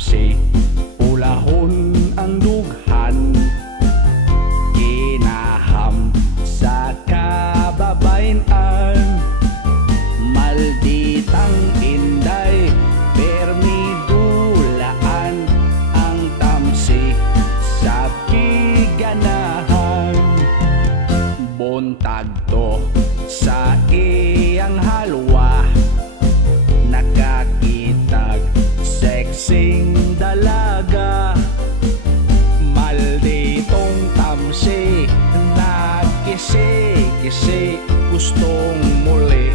tamsi, ulahon ang dughan, kinaham sa kababayan. Malditang inday, permidulaan ang tamsi sa kiganahan. Buntag to sa iyang halwa, nakakitag sexing dalaga. Malditong tamsi, nagkisi-kisi, gustong muli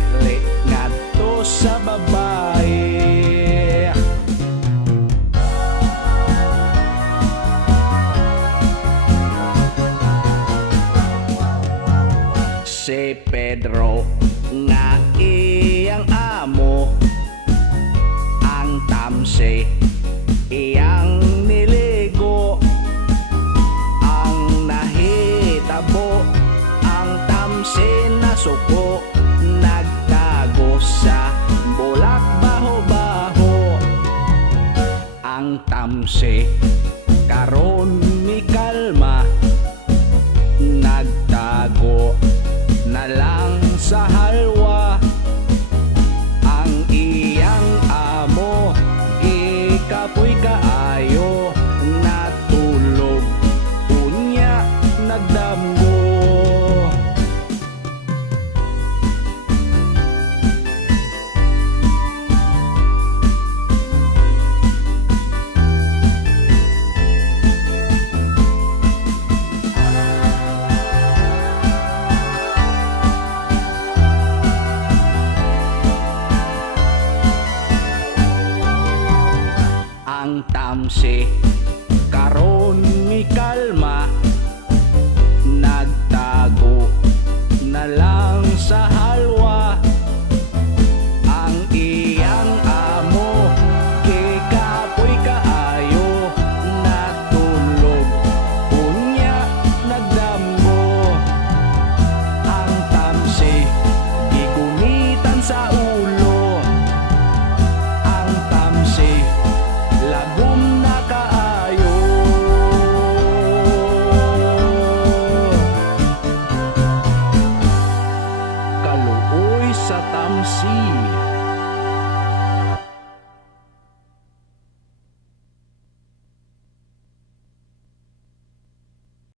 ngadto sa babae. Si Pedro nga iyang amo, ang tamsi iyang niligo. Ang nahitabo, ang tamsi nasuko, nagtago sa bulak baho-baho. Ang tamsi karon ni kalma, nagtago na lang sa halwa. Ang iyang amo, ikapoy kaayo, natulog, unya nagdamgo. Ang tamsi karon ni kalma, nagtago na lang sa halwa. Ang iyang amo, kikapoy kaayo, natulog, unya nagdamgo. Ang tamsi gigumitan sa ulo, ang tamsi lagom na kaayo. Kaluoy sa tamsi.